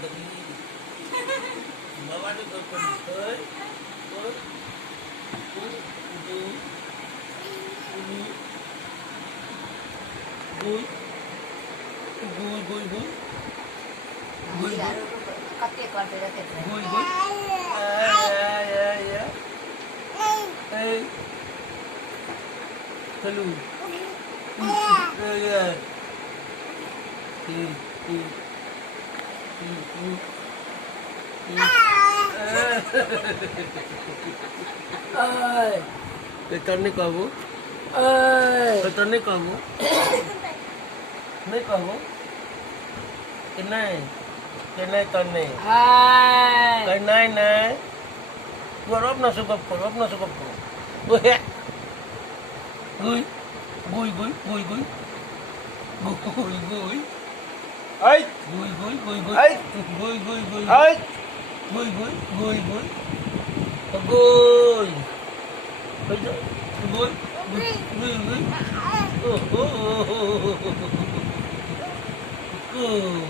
tadi. Bawa tu terpencil. Guy, hello. Yeah. Betul ni kamu? Betul ni kamu? Ni kamu? Kenai? Kenai tane? Kenai na? Gua rob na sukap ko. Gui. Ay! Gui. Ay! Gui. Ay! Gui. Agoy! Gui. Oh.